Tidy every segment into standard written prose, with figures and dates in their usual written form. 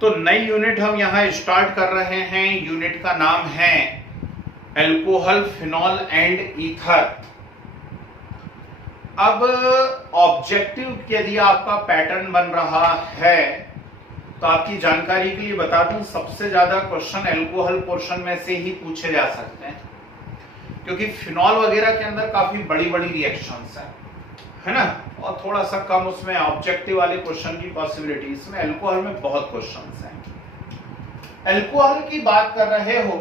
तो नई यूनिट हम यहाँ स्टार्ट कर रहे हैं। यूनिट का नाम है अल्कोहल, फिनॉल एंड ईथर। अब ऑब्जेक्टिव यदि आपका पैटर्न बन रहा है तो आपकी जानकारी के लिए बता दूं, सबसे ज्यादा क्वेश्चन अल्कोहल पोर्शन में से ही पूछे जा सकते हैं, क्योंकि फिनॉल वगैरह के अंदर काफी बड़ी बड़ी रिएक्शंस है ना, और थोड़ा सा कम उसमें ऑब्जेक्टिव वाले क्वेश्चन की पॉसिबिलिटी। इसमें अल्कोहल में बहुत क्वेश्चंस हैं। अल्कोहल की बात कर रहे हो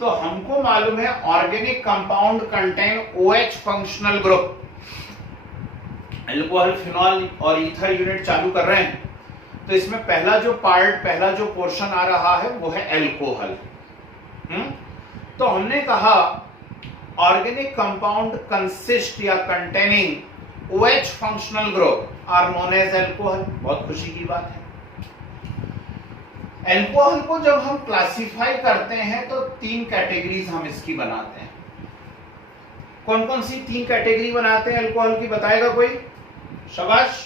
तो हमको मालूम है organic compound contain OH functional group. Alcohol, phenol और ईथर यूनिट चालू कर रहे हैं तो इसमें पहला जो पार्ट, पहला जो पोर्शन आ रहा है वो है अल्कोहल। तो हमने कहा ऑर्गेनिक कंपाउंड कंसिस्ट या containing OH functional group are known as alcohol. बहुत खुशी की बात है। अल्कोहल को जब हम क्लासिफाई करते हैं तो 3 कैटेगरीज हम इसकी बनाते हैं। कौन कौन सी 3 कैटेगरी बनाते हैं अल्कोहल की, बताएगा कोई? शाबाश।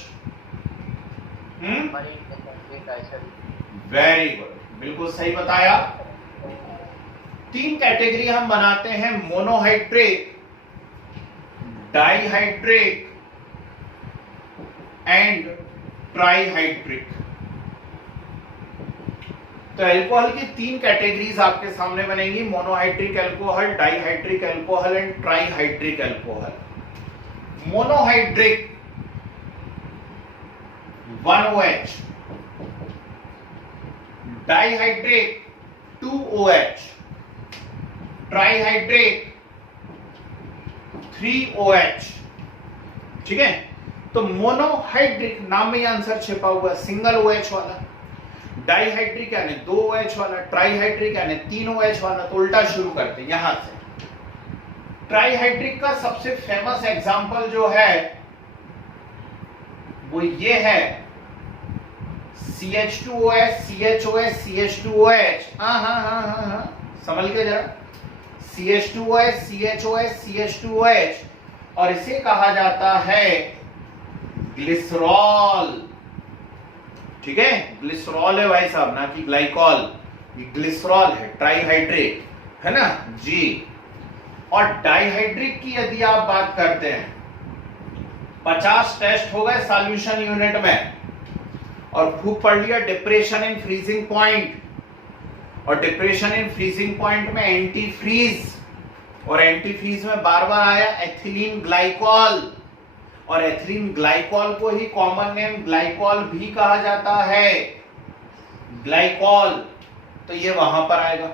वेरी गुड, बिल्कुल सही बताया। 3 कैटेगरी हम बनाते हैं, मोनोहाइड्रेट, डाइहाइड्रेट एंड ट्राइहाइड्रिक। तो अल्कोहल की 3 कैटेगरीज आपके सामने बनेंगी, monohydric alcohol, dihydric alcohol and trihydric alcohol. Monohydric 1OH, dihydric 2OH, trihydrate 3OH। ठीक है, तो मोनोहाइड्रिक नाम में आंसर छिपा हुआ, सिंगल OH वाला। डाइहाइड्रिक यानी 2OH वाला, ट्राइहाइड्रिक यानी 3OH वाला। तो उल्टा शुरू करते हैं यहां से। ट्राइहाइड्रिक का सबसे फेमस एग्जांपल जो है वो ये है CH2OH, CHOH, CH2OH। हाँ, समझ के जरा, CH2OH, CHOH, CH2OH, और इसे कहा जाता है ग्लिसरॉल। ठीक है, ग्लिसरॉल है भाई साहब, ना कि ग्लाइकॉल। ये ग्लिसरॉल है, ट्राइहाइड्रेट है ना जी। और डाइहाइड्रिक की यदि आप बात करते हैं, 50 टेस्ट हो गए सॉल्यूशन यूनिट में, और खूब पढ़ लिया डिप्रेशन इन फ्रीजिंग पॉइंट, और डिप्रेशन इन फ्रीजिंग पॉइंट में एंटी फ्रीज, और एंटी फ्रीज में बार बार आया एथिलीन ग्लाइकॉल, और एथिलीन ग्लाइकॉल को ही कॉमन नेम ग्लाइकॉल भी कहा जाता है, ग्लाइकॉल। तो ये वहां पर आएगा।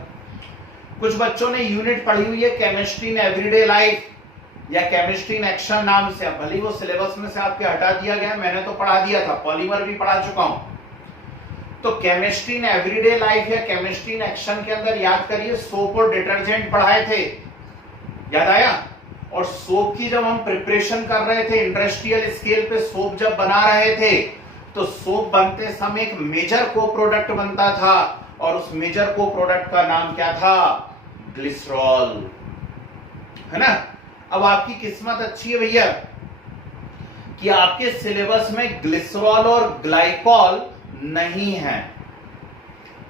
कुछ बच्चों ने यूनिट पढ़ी हुई है केमिस्ट्री इन एवरीडे लाइफ या केमिस्ट्री इन एक्शन नाम से, भले वो सिलेबस में से आपके हटा दिया गया, मैंने तो पढ़ा दिया था, पॉलीमर भी पढ़ा चुका हूं। तो केमिस्ट्री इन एवरीडे लाइफ या केमिस्ट्री इन एक्शन के अंदर याद करिए, सोप और डिटर्जेंट पढ़ाए थे, याद आया? और सोप की जब हम प्रिपरेशन कर रहे थे, इंडस्ट्रियल स्केल पे सोप जब बना रहे थे, तो सोप बनते समय एक मेजर को प्रोडक्ट बनता था, और उस मेजर को प्रोडक्ट का नाम क्या था? ग्लिसरॉल, है ना। अब आपकी किस्मत अच्छी है भैया कि आपके सिलेबस में ग्लिसरॉल और ग्लाइकॉल नहीं है।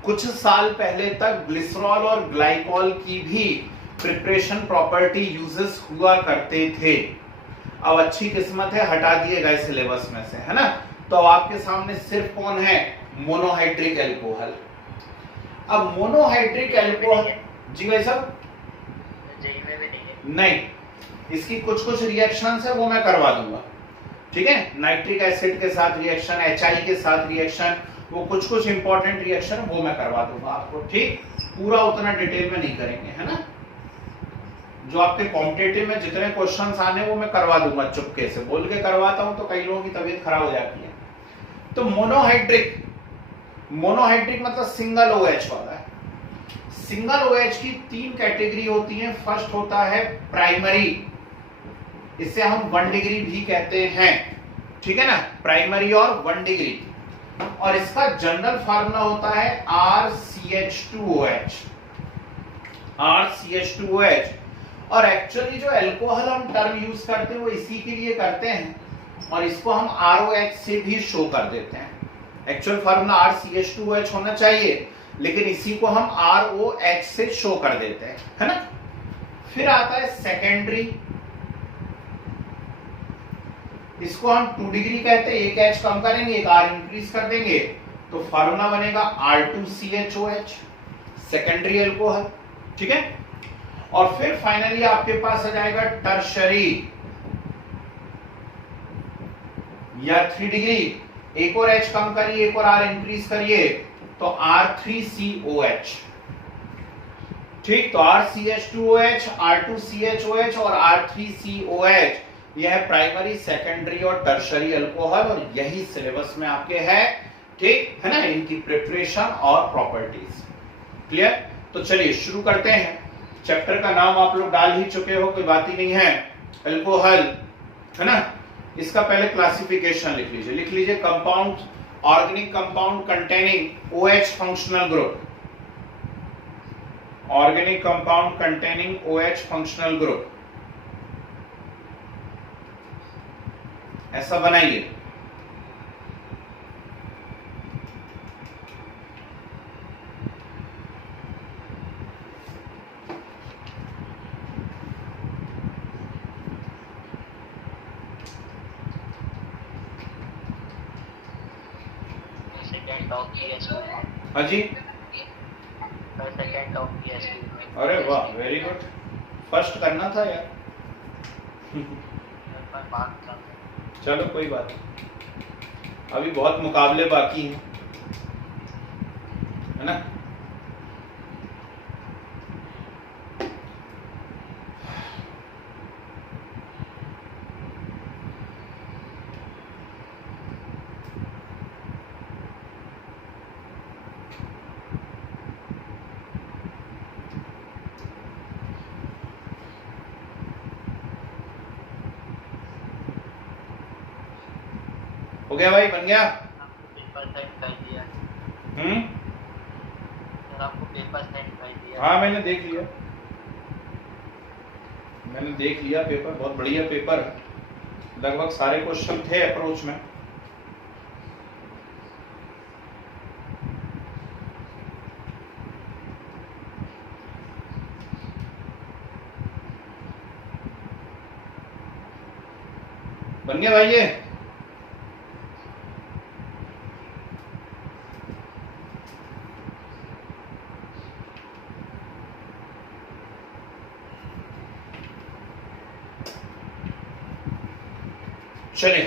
कुछ साल पहले तक ग्लिसरॉल और ग्लाइकॉल की भी प्रिपरेशन प्रॉपर्टी यूजेस हुआ करते थे। अब अच्छी किस्मत है, हटा दिए गए सिलेबस में से, है ना। तो अब आपके सामने सिर्फ कौन है? Monohydric alcohol. अब मोनोहाइड्रिक अल्कोहल जी भाई साहब, नहीं, इसकी कुछ कुछ रिएक्शंस है वो मैं करवा दूंगा। ठीक है, नाइट्रिक एसिड के साथ रिएक्शन, HI के साथ रिएक्शन, वो कुछ कुछ इंपॉर्टेंट रिएक्शन वो मैं करवा दूंगा आपको। ठीक, पूरा उतना डिटेल में नहीं करेंगे, है ना। जो आपके कॉम्पिटिटिव में जितने क्वेश्चंस आने वो मैं करवा दूंगा, चुपके से बोल के करवाता हूं तो कई लोगों की तबीयत खराब हो जाती है। तो मोनोहाइड्रिक, मोनोहाइड्रिक मतलब सिंगल OH वाला है। सिंगल OH की 3 कैटेगरी होती है। फर्स्ट होता है प्राइमरी, इसे हम 1 डिग्री भी कहते हैं। ठीक है ना, प्राइमरी और 1 डिग्री। और इसका जनरल फार्मूला होता है RCH2OH, RCH2OH। और एक्चुअली जो अल्कोहल हम टर्म यूज करते हैं वो इसी के लिए करते हैं और इसको हम ROH से भी शो कर देते हैं। एक्चुअल फार्मूला RCH2OH होना चाहिए, लेकिन इसी को हम ROH से शो कर देते हैं, है ना। फिर आता है सेकेंडरी, इसको हम 2 डिग्री कहते हैं। एक H कम करेंगे, एक R इंक्रीज कर देंगे, तो फार्मूला बनेगा R2CHOH, सेकेंडरी अल्कोहल, ठीक है। और फिर फाइनली आपके पास आ जाएगा टर्शरी या 3 डिग्री, एक और H कम करिए, एक और R इंक्रीज करिए, तो R3COH, ठीक। तो RCH2OH, R2CHOH और R3COH, यह है प्राइमरी, सेकेंडरी और टर्शरी अल्कोहल, और यही सिलेबस में आपके है, ठीक है ना, इनकी प्रिपरेशन और प्रॉपर्टीज। क्लियर? तो चलिए शुरू करते हैं। चैप्टर का नाम आप लोग डाल ही चुके हो, कोई बात ही नहीं है, अल्कोहल, है ना। इसका पहले क्लासिफिकेशन लिख लीजिए, compound, organic compound containing OH functional group, organic compound containing OH functional group, ऐसा बनाइए। हाँ जी, अरे वाह, वेरी गुड, फर्स्ट करना था यार। चलो कोई बात नहीं, अभी बहुत मुकाबले बाकी हैं, है ना। हो गया भाई, बन गया। पेपर सेंड कर दिया। सर आपको पेपर सेंड कर दिया। हाँ मैंने देख लिया, पेपर बहुत बढ़िया पेपर है, लगभग सारे क्वेश्चन थे अप्रोच में। बन गया भाई ये। चलिए,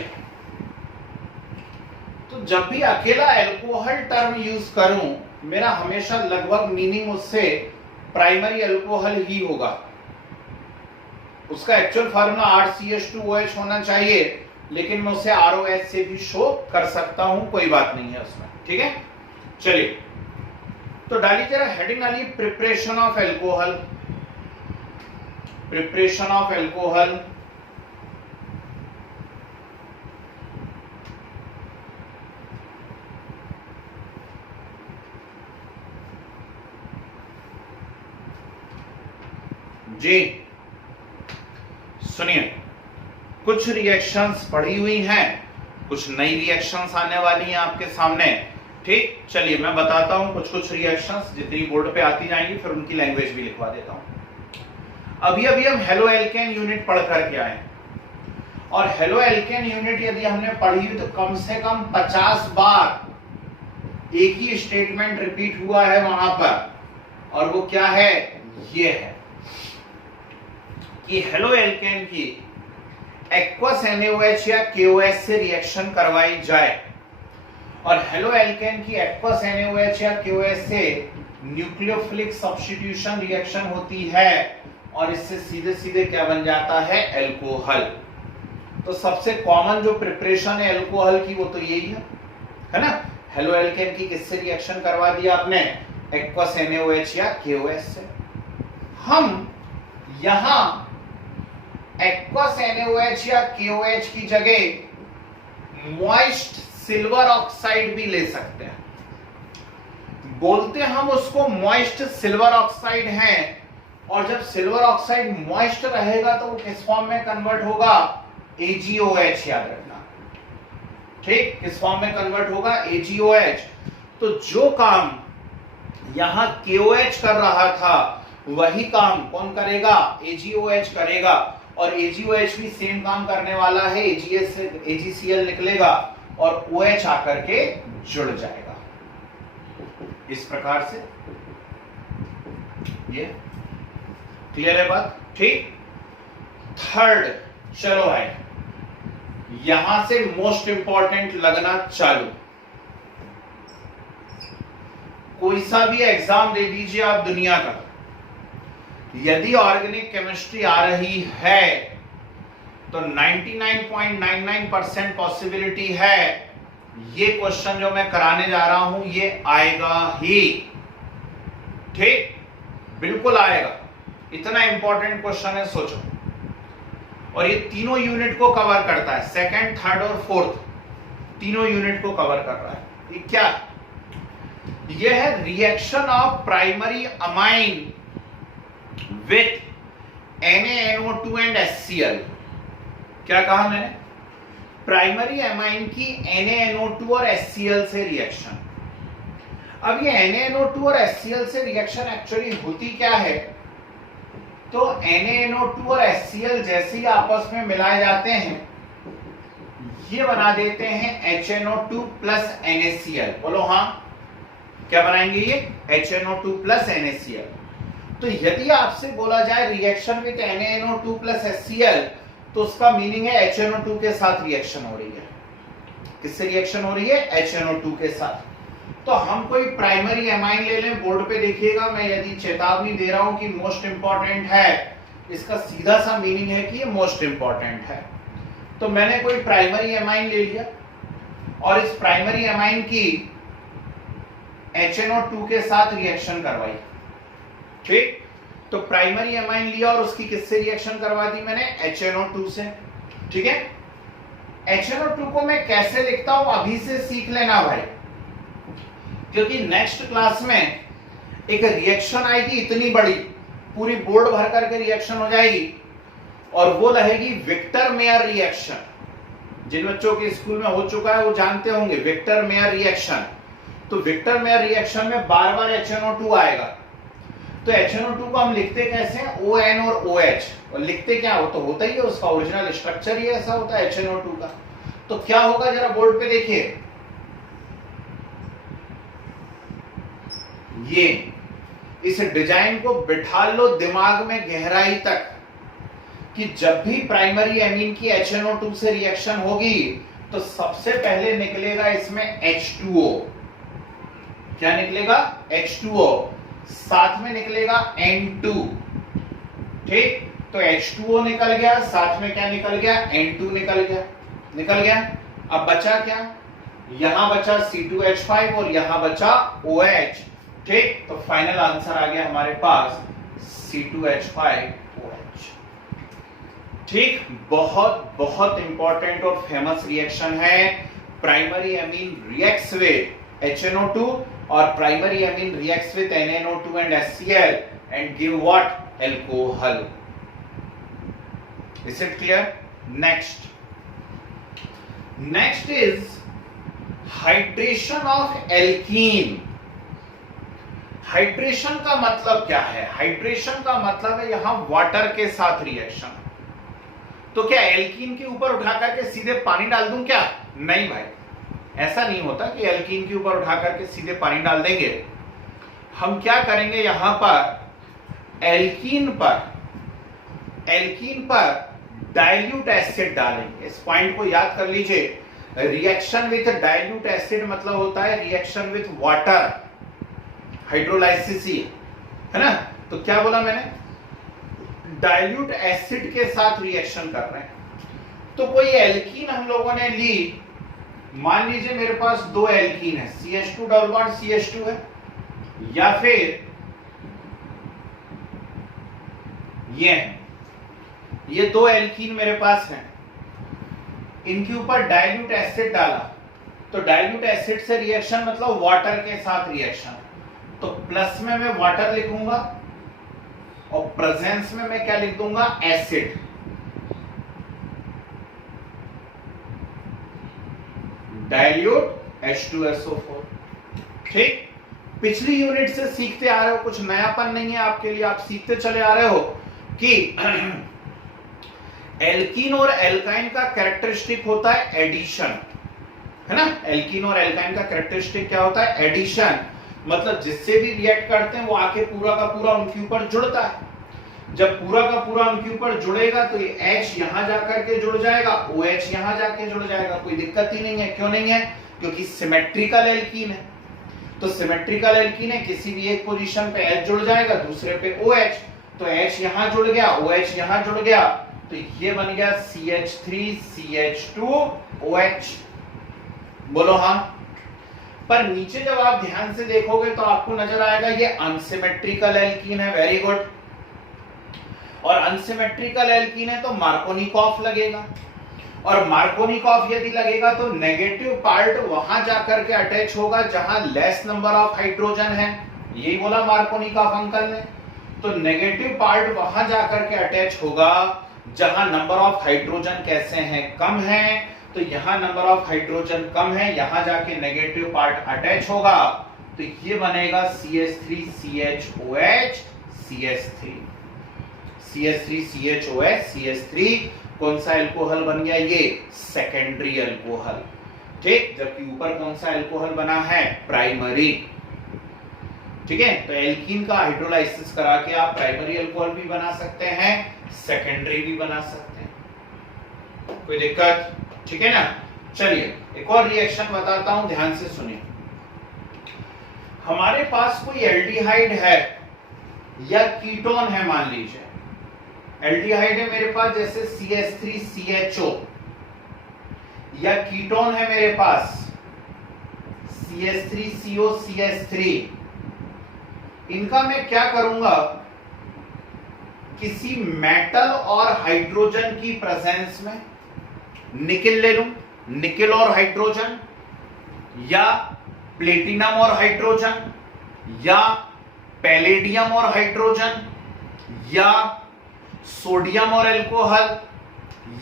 तो जब भी अकेला अल्कोहल टर्म यूज करूं, मेरा हमेशा लगभग मीनिंग उससे प्राइमरी अल्कोहल ही होगा। उसका एक्चुअल फार्मूला RCH2OH होना चाहिए, लेकिन मैं उसे ROH से भी शो कर सकता हूं, कोई बात नहीं है उसमें, ठीक है। चलिए, तो डालिए जरा हेडिंग डालिए, preparation of alcohol, preparation of alcohol. जी सुनिए, कुछ रिएक्शंस पढ़ी हुई हैं, कुछ नई रिएक्शंस आने वाली हैं आपके सामने, ठीक। चलिए मैं बताता हूं कुछ कुछ रिएक्शंस, जितनी बोर्ड पे आती जाएंगी, फिर उनकी लैंग्वेज भी लिखवा देता हूं। अभी हम हेलो एल्केन यूनिट पढ़ करके आए, और हेलो एल्केन यूनिट यदि हमने पढ़ी तो कम से कम 50 बार एक ही स्टेटमेंट रिपीट हुआ है वहां पर, और वो क्या है, ये है कि हेलो एल्केन की एक्वस NaOH या KOH से रिएक्शन करवाई जाए, और हेलो एल्केन की एक्वस NaOH या KOH से न्यूक्लियोफिलिक सब्स्टिट्यूशन रिएक्शन होती है, और इससे सीधे सीधे क्या बन जाता है, अल्कोहल। तो सबसे कॉमन जो प्रिपरेशन है अल्कोहल की, वो तो यही है ना। हेलो एल्केन की किससे रिएक्शन करवा दिया आपने, एक्वस NaOH या KOH से। हम यहां एक्वस NaOH या KOH की जगह मॉइस्ट सिल्वर ऑक्साइड भी ले सकते हैं। बोलते हम उसको मॉइस्ट सिल्वर ऑक्साइड है, और जब सिल्वर ऑक्साइड मॉइस्ट रहेगा तो वो किस फॉर्म में कन्वर्ट होगा, AgOH, याद रखना। ठीक, किस फॉर्म में कन्वर्ट होगा, AgOH। तो जो काम यहां KOH कर रहा था वही काम कौन करेगा, AgOH करेगा, और AgOH भी सेम काम करने वाला है, AgCl निकलेगा और OH आकर के जुड़ जाएगा। इस प्रकार से ये क्लियर है बात, ठीक। थर्ड, चलो भाई यहां से मोस्ट इंपॉर्टेंट लगना चालू। कोई सा भी एग्जाम दे दीजिए आप दुनिया का, यदि ऑर्गेनिक केमिस्ट्री आ रही है तो 99.99% पॉसिबिलिटी है ये क्वेश्चन जो मैं कराने जा रहा हूं ये आएगा ही, ठीक, बिल्कुल आएगा। इतना इंपॉर्टेंट क्वेश्चन है, सोचो। और ये तीनों यूनिट को कवर करता है, सेकंड, थर्ड और फोर्थ तीनों यूनिट को कवर कर रहा है। ये क्या, ये है reaction of primary amine with NaNO2 and HCl। क्या कहा मैंने, प्राइमरी अमाइन की NaNO2 और HCl से रिएक्शन। अब ये NaNO2 और HCl से रिएक्शन एक्चुअली होती क्या है, तो NaNO2 और HCl जैसे ही आपस में मिलाए जाते हैं ये बना देते हैं HNO2 प्लस NaCl। बोलो हाँ, क्या बनाएंगे ये, HNO2 प्लस NaCl। तो यदि आपसे बोला जाए reaction with NaNO2 plus HCl तो उसका मीनिंग है HNO2 के साथ रिएक्शन हो रही है। किससे रिएक्शन हो रही है, HNO2 के साथ। तो हम कोई प्राइमरी एमाइन ले लें, बोर्ड पे देखिएगा, मैं यदि चेतावनी दे रहा हूं कि मोस्ट इंपॉर्टेंट है, इसका सीधा सा मीनिंग है कि ये मोस्ट इंपॉर्टेंट है। तो मैंने कोई प्राइमरी एमाइन ले लिया और इस प्राइमरी एमाइन की HNO2 के साथ रिएक्शन करवाई, ठीक। तो प्राइमरी एमाइन लिया और उसकी किससे रिएक्शन करवा दी मैंने, HNO2 से, ठीक है। HNO2 को मैं कैसे लिखता हूं अभी से सीख लेना भाई, क्योंकि नेक्स्ट क्लास में एक रिएक्शन आएगी इतनी बड़ी, पूरी बोर्ड भर करके रिएक्शन हो जाएगी और वो रहेगी विक्टर मेयर रिएक्शन। जिन बच्चों के स्कूल में हो चुका है वो जानते होंगे विक्टर मेयर रिएक्शन। तो विक्टर मेयर रिएक्शन में बार बार HNO2 आएगा। तो HNO2 को हम लिखते कैसे हैं, ON और OH, और लिखते क्या, वो तो होता ही है, उसका ओरिजिनल स्ट्रक्चर ही ऐसा होता है HNO2 का। तो क्या होगा जरा बोर्ड पे देखिए, ये इस डिजाइन को बिठा लो दिमाग में गहराई तक कि जब भी प्राइमरी एमीन की HNO2 से रिएक्शन होगी तो सबसे पहले निकलेगा इसमें H2O। क्या निकलेगा, H2O, साथ में निकलेगा N2, ठीक। तो H2O निकल गया, साथ में क्या निकल गया, N2 निकल गया। अब बचा क्या, यहां बचा C2H5 और यहां बचा OH, ठीक। तो फाइनल आंसर आ गया हमारे पास C2H5OH, ठीक। बहुत बहुत इंपॉर्टेंट और फेमस रिएक्शन है। Primary amine reacts with HNO2 और primary amine reacts with NaNO2 and HCl and give what, alcohol. Is it clear? Next is hydration of alkene. Hydration का मतलब क्या है, हाइड्रेशन का मतलब है यहां वाटर के साथ रिएक्शन। तो क्या एल्कीन के ऊपर उठा करके सीधे पानी डाल दूं क्या, नहीं भाई, ऐसा नहीं होता कि एल्कीन के ऊपर उठा करके सीधे पानी डाल देंगे। हम क्या करेंगे, यहां पर एल्कीन पर डाइल्यूट एसिड डालेंगे। इस पॉइंट को याद कर लीजिए, रिएक्शन विथ डाइल्यूट एसिड मतलब होता है रिएक्शन विथ वाटर, हाइड्रोलाइसिस ही है ना। तो क्या बोला मैंने, डाइल्यूट एसिड के साथ रिएक्शन कर रहे हैं। तो कोई एल्कीन हम लोगों ने ली, मान लीजिए मेरे पास दो एल्कीन है, CH2 डबल बॉन्ड CH2 है, या फिर ये दो एल्कीन मेरे पास हैं, इनके ऊपर डाइल्यूट एसिड डाला। तो डाइल्यूट एसिड से रिएक्शन मतलब वाटर के साथ रिएक्शन। तो प्लस में मैं वाटर लिखूंगा और प्रेजेंस में मैं क्या लिख दूंगा, एसिड। Dilute H2SO4। ठीक, पिछली यूनिट से सीखते आ रहे हो, कुछ नयापन नहीं है आपके लिए, आप सीखते चले आ रहे हो कि एल्कीन और एल्काइन का कैरेक्टरिस्टिक होता है एडिशन, है ना। एल्कीन और एल्काइन का कैरेक्टरिस्टिक क्या होता है? एडिशन। मतलब जिससे भी रिएक्ट करते हैं वो आके पूरा का पूरा उनके ऊपर जुड़ता है। जब पूरा का पूरा उनके ऊपर जुड़ेगा तो ये H यहां जाकर के जुड़ जाएगा, OH यहां जाके जुड़ जाएगा, कोई दिक्कत ही नहीं है। क्यों नहीं है? क्योंकि सिमेट्रिकल एल्कीन है। तो सिमेट्रिकल एल्कीन है, किसी भी एक पोजीशन पे H जुड़ जाएगा, दूसरे पे OH, तो H यहां जुड़ गया, OH यहां जुड़ गया, तो ये बन गया CH3CH2OH। बोलो हाँ। पर नीचे जब आप ध्यान से देखोगे तो आपको नजर आएगा ये अनसिमेट्रिकल एल्कीन है। Very good. और अनसिमेट्रिकल एल्कीन है तो मार्कोनिकॉफ लगेगा, और मार्कोनिकॉफ यदि लगेगा तो नेगेटिव पार्ट वहां जाकर के अटैच होगा जहां लेस नंबर ऑफ हाइड्रोजन है। यही बोला मार्कोनिकॉफ अंकल ने। तो नेगेटिव पार्ट वहां जाकर के अटैच होगा जहां नंबर ऑफ हाइड्रोजन कैसे हैं? कम है। तो यहां नंबर ऑफ हाइड्रोजन कम है, यहां जाके नेगेटिव पार्ट अटैच होगा, तो ये बनेगा CH3CHOH CH3। CH3CHOH CH3 कौन सा एल्कोहल बन गया? ये सेकेंडरी एल्कोहल। ठीक, जबकि ऊपर कौन सा एल्कोहल बना है? प्राइमरी। ठीक है, तो एल्कीन का हाइड्रोलाइसिस करा के आप प्राइमरी अल्कोहल भी बना सकते हैं, सेकेंडरी भी बना सकते हैं, कोई दिक्कत? ठीक है ना। चलिए एक और रिएक्शन बताता हूं, ध्यान से सुनिए। हमारे पास कोई एल्डिहाइड है या कीटोन है, मान लीजिए एल्डिहाइड है मेरे पास जैसे CH3CHO, या कीटोन है मेरे पास CH3COCH3। इनका मैं क्या करूंगा? किसी मेटल और हाइड्रोजन की प्रेजेंस में निकेल ले लूं, निकेल और हाइड्रोजन, या प्लेटिनम और हाइड्रोजन, या पैलेडियम और हाइड्रोजन, या सोडियम और एल्कोहल,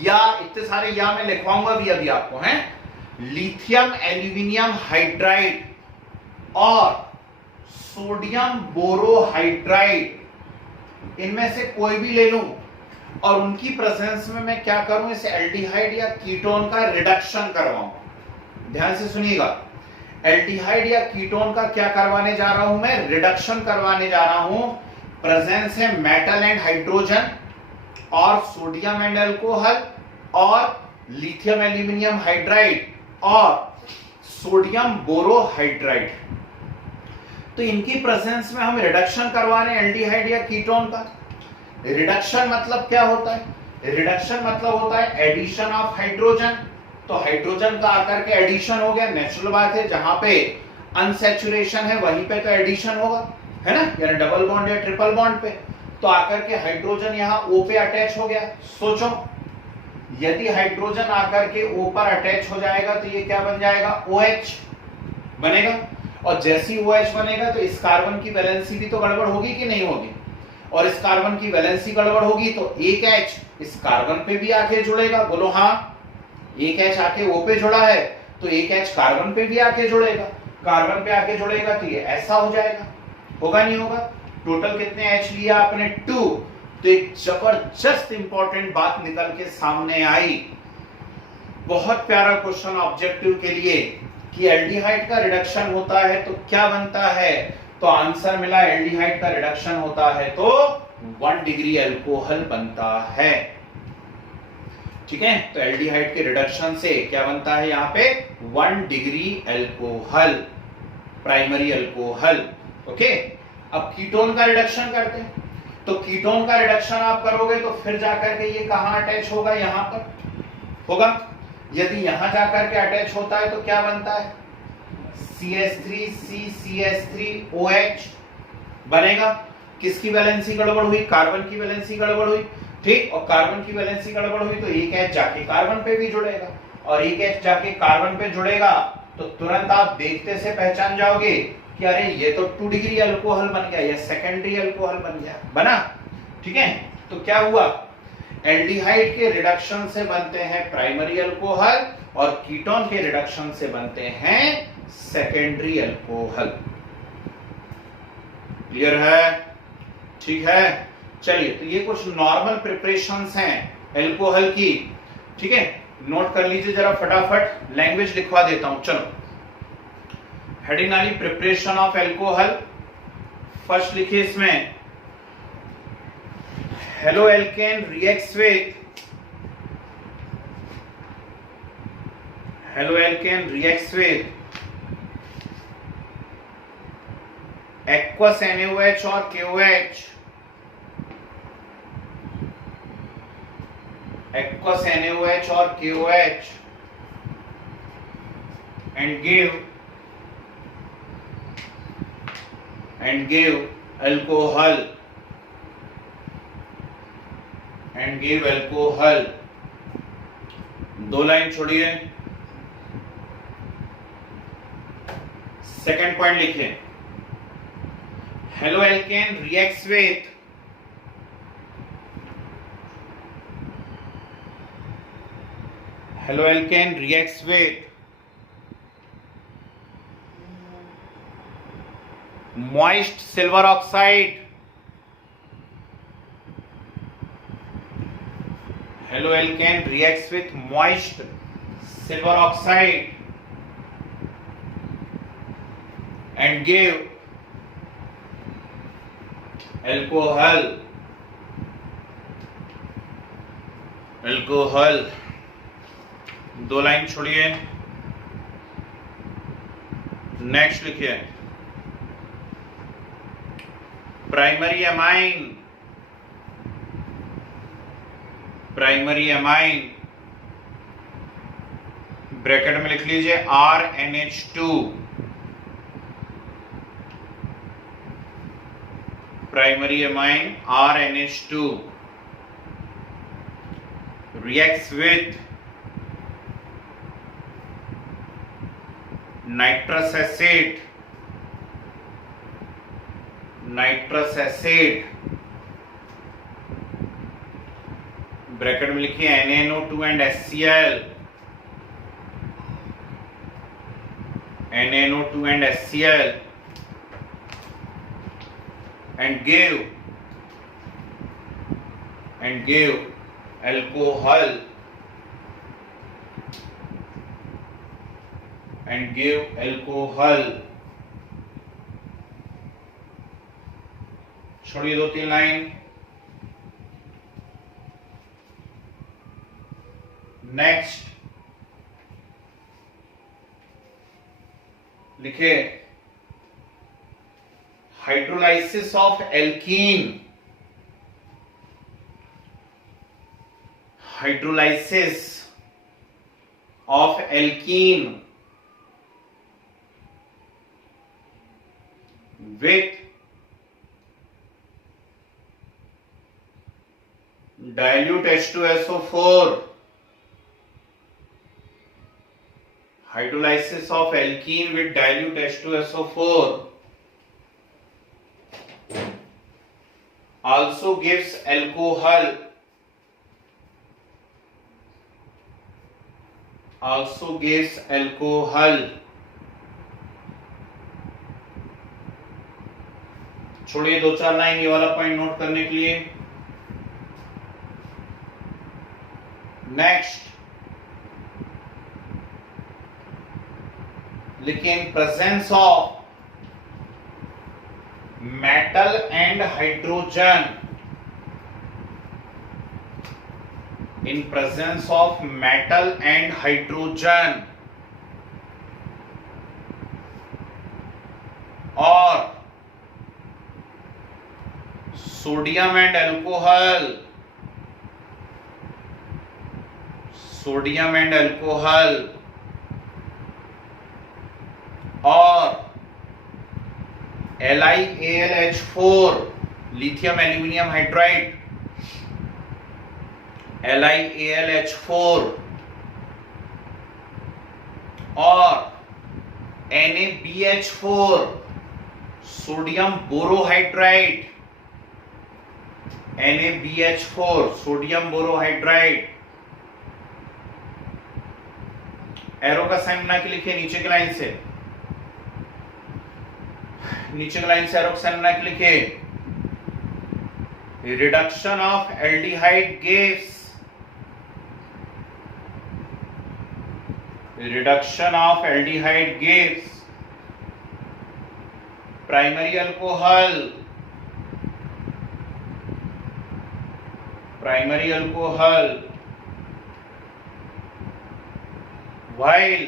या इतने सारे या मैं लिखवाऊंगा भी अभी आपको, हैं लिथियम एल्यूमिनियम हाइड्राइड और सोडियम बोरोहाइड्राइड, इनमें से कोई भी ले लूं और उनकी प्रेजेंस में मैं क्या करूं? इस एल्डिहाइड या कीटोन का रिडक्शन करवाऊं। ध्यान से सुनिएगा, एल्डिहाइड या कीटोन का क्या करवाने जा रहा हूं? मैं रिडक्शन करवाने जा रहा हूं। प्रेजेंस है मेटल एंड हाइड्रोजन और सोडियम एंड अल्कोहल और लिथियम एल्यूमिनियम हाइड्राइड और सोडियम बोरोहाइड्राइड, तो इनकी प्रेजेंस में हम रिडक्शन करवा रहे हैं एल्डिहाइड या कीटोन का। रिडक्शन मतलब क्या होता है? रिडक्शन मतलब होता है एडिशन ऑफ हाइड्रोजन। तो हाइड्रोजन का आकर के एडिशन हो गया, नेचुरल बात है, जहां पे अनसैचुरेशन है वहीं पे तो एडिशन होगा, है ना, यानी डबल बॉन्ड या ट्रिपल बॉन्ड पे, तो आकर के हाइड्रोजन यहां O पे अटैच हो गया। सोचो यदि हाइड्रोजन आकर के O पर अटैच हो जाएगा तो ये क्या बन जाएगा? OH बनेगा। और जैसी OH बनेगा तो इस कार्बन की वैलेंसी भी तो गड़बड़ होगी कि नहीं होगी? और इस कार्बन की वैलेंसी गड़बड़ होगी तो एक H इस कार्बन पे भी आके जुड़ेगा। बोलो हाँ। एक H आके O पे जुड़ा है तो एक H कार्बन पे भी आके जुड़ेगा, कार्बन पे आके जुड़ेगा तो ये ऐसा हो जाएगा, होगा नहीं होगा? टोटल कितने H लिया आपने? 2। तो एक जबरदस्त इंपॉर्टेंट बात निकल के सामने आई, बहुत प्यारा क्वेश्चन ऑब्जेक्टिव के लिए, कि एल्डिहाइड का रिडक्शन होता है तो क्या बनता है? तो आंसर मिला एल्डिहाइड का रिडक्शन होता है तो 1 डिग्री अल्कोहल बनता है। ठीक है, तो एल्डिहाइड के रिडक्शन से क्या बनता है? यहां पे 1 degree alcohol, primary alcohol. Okay, अब कीटोन का रिडक्शन करते हैं। तो कीटोन का रिडक्शन आप करोगे तो फिर जाकर के ये कहां अटैच होगा? यहां पर होगा। यदि यहां जाकर के अटैच होता है तो क्या बनता है? CH3CCH3OH बनेगा। किसकी वैलेंसी गड़बड़ हुई? कार्बन की वैलेंसी गड़बड़ हुई। ठीक, और कार्बन की वैलेंसी गड़बड़ हुई तो एक H जाके कार्बन पे भी जुड़ेगा, और एक H जाके कार्बन पे जुड़ेगा तो तुरंत आप देखते से पहचान जाओगे कि अरे ये तो 2 डिग्री अल्कोहल बन गया, या सेकेंडरी अल्कोहल बन गया, बना। ठीक है, तो क्या हुआ? एल्डिहाइड के रिडक्शन से बनते हैं प्राइमरी अल्कोहल और कीटोन के रिडक्शन से बनते हैं सेकेंडरी अल्कोहल। क्लियर है? ठीक है, चलिए, तो ये कुछ नॉर्मल प्रिपरेशंस हैं अल्कोहल की। ठीक है, नोट कर लीजिए जरा फटाफट, लैंग्वेज लिखवा देता हूं। चलो, हेडिंग वाली प्रिपरेशन ऑफ अल्कोहल। फर्स्ट लिखिए इसमें, halo alkane reacts with, halo alkane reacts with aqueous NaOH और KOH, aqueous NaOH और KOH and give alcohol and give alcohol। दो लाइन छोड़िए, सेकंड पॉइंट लिखिए, halo alkane reacts with, halo alkane reacts with moist silver oxide, hello alkane reacts with moist silver oxide and give alcohol, alcohol। दो line छोड़िए, next लिखिए, primary amine, primary amine bracket में लिख लीजिए RNH2, primary amine RNH2 reacts with nitrous acid, nitrous acid bracket में लिखिए NaNO2 and HCl, NaNO2 and HCl and give alcohol and give alcohol। छोड़िए दो तीन लाइन, नेक्स्ट लिखे, hydrolysis of alkene, hydrolysis of alkene with dilute H2SO4, hydrolysis of alkene with dilute H2SO4 also gives alcohol, also gives alcohol। छोड़िए दो चार line, ये वाला point note करने के लिए। नेक्स्ट लिखिए, in presence of metal and hydrogen, in presence of metal and hydrogen or sodium and alcohol, sodium and alcohol or LiAlH4 lithium aluminium hydride, LiAlH4 or NaBH4 sodium borohydride, NaBH4 sodium borohydride arrow का sign बना के लिखिए नीचे की line से, नीचे की line से एरो का साइन बना के लिखिए। Reduction of aldehyde gives, reduction of aldehyde gives primary alcohol, primary alcohol, while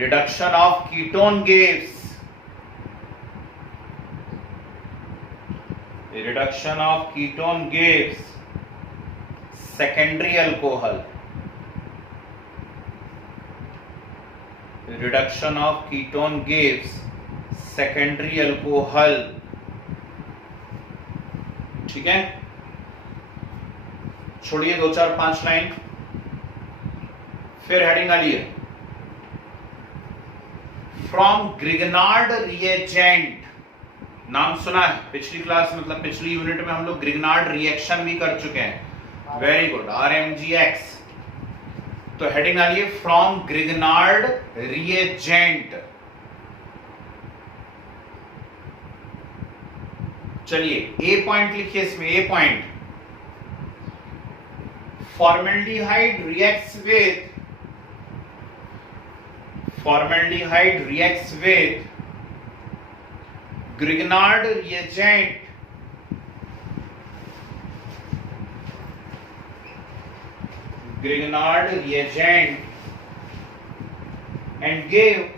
reduction of ketone gives, reduction of ketone gives secondary alcohol, reduction of ketone gives secondary alcohol। ठीक है, छोड़िए 2 4 5 line, फिर heading डालिए from Grignard reagent. नाम सुना है पिछली class, मतलब पिछली यूनिट में हम लोग ग्रिगनार्ड रिएक्शन भी कर चुके हैं। Very good, RMGX। तो हेडिंग डालिए फ्रॉम ग्रिगनार्ड रिएजेंट। चलिए ए पॉइंट लिखिए इसमें, A point, formaldehyde reacts with, formaldehyde reacts with Grignard reagent Grignard reagent and gave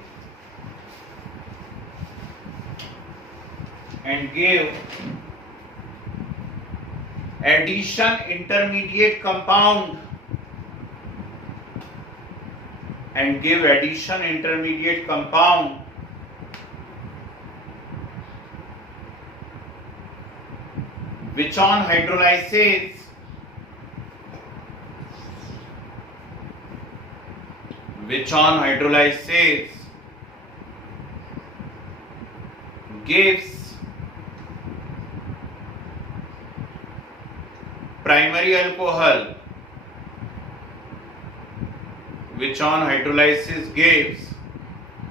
addition intermediate compound which on hydrolysis gives primary alcohol, which on hydrolysis gives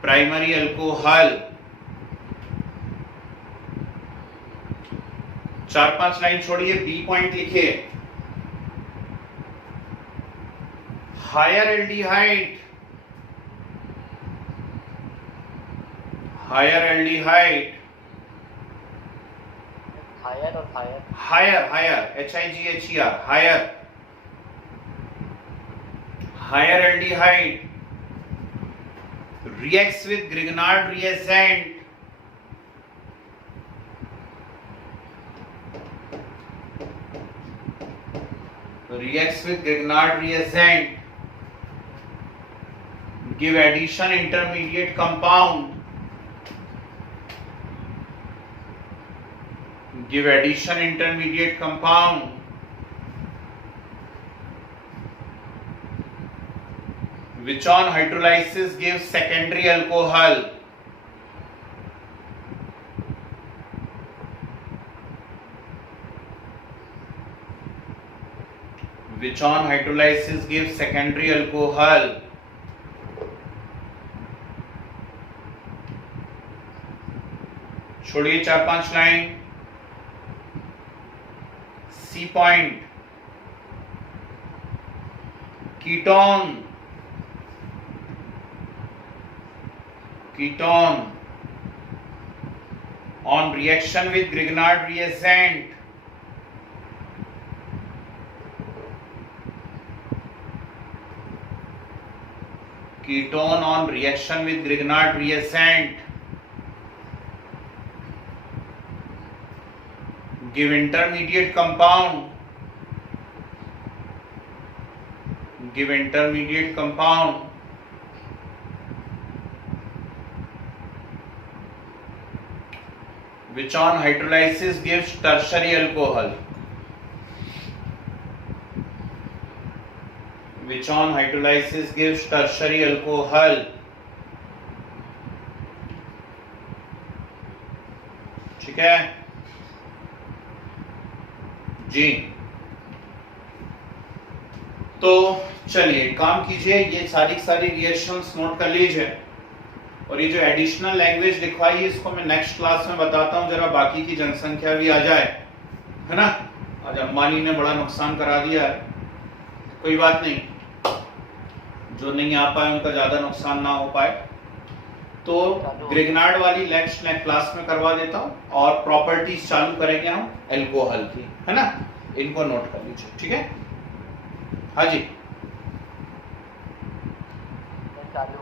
primary alcohol। 4-5 line छोड़िए, B point लिखिए higher aldehyde, higher aldehyde, higher और higher, higher higher HIGHER, higher, higher aldehyde reacts with Grignard reagent give addition intermediate compound, which on hydrolysis gives secondary alcohol, छोड़िए 4-5 line, सी point ketone on reaction with Grignard reagent give intermediate compound which on hydrolysis gives tertiary alcohol, ठीक है जी। तो चलिए काम कीजिए, ये सारी रिएक्शंस नोट कर लीजिए और ये जो एडिशनल लैंग्वेज लिखवाई है इसको मैं नेक्स्ट क्लास में बताता हूँ, जरा बाकी की जनसंख्या भी आ जाए, है ना। आज अंबानी ने बड़ा नुकसान करा दिया है, कोई बात नहीं, जो नहीं आ पाए उनका ज्यादा नुकसान ना हो पाए। तो ग्रिग्नार्ड वाली नेक्स्ट क्लास में करवा देता हूँ और प्रॉपर्टीज चालू करेंगे हम एल्कोहल की, है ना। इनको नोट कर लीजिए, ठीक है। हाँ जी चालू